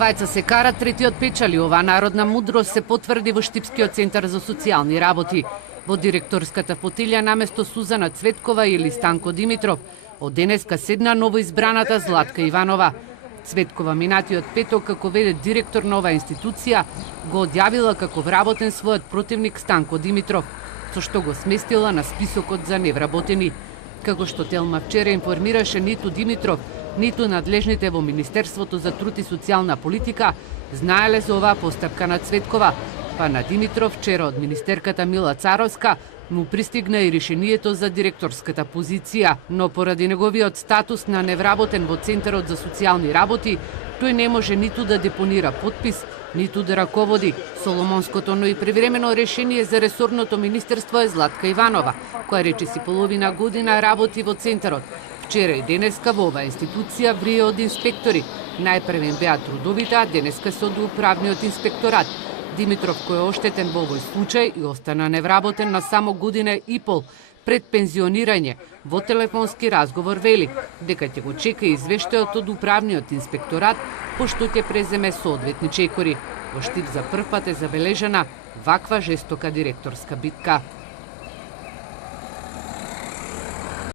Двајца се карат, третиот печали. Оваа народна мудрост се потврди во Штипскиот центар за социјални работи. Во директорската фотилја наместо Сузана Цветкова или Станко Димитров, од денеска седна новоизбраната Златка Иванова. Цветкова минатиот петок како веде директор на оваа институција го одјавила како вработен својот противник Станко Димитров, со што го сместила на списокот за невработени. Како што Телма вчера информираше, ниту Димитров, ниту надлежните во Министерството за труд и социјална политика знаеле за оваа постапка на Цветкова, па на Димитров вчера од министерката Мила Царовска му пристигна и решението за директорската позиција, но поради неговиот статус на невработен во Центарот за социјални работи, тој не може ниту да депонира подпис, ниту да раководи. Соломонското, но и привремено решение за ресорното министерство е Златка Иванова, која речиси половина година работи во Центарот. Вчера и денеска во оваа институција врие од инспектори. Најпрвен беа трудовите, а денеска се од управниот инспекторат. Димитров, кој е оштетен во овој случај и остана невработен на само година и пол пред пензионирање, во телефонски разговор вели дека ќе го чека извештајот од управниот инспекторат, пошто ќе преземе соодветни чекори. Во Штип за прв пат е забележана ваква жестока директорска битка.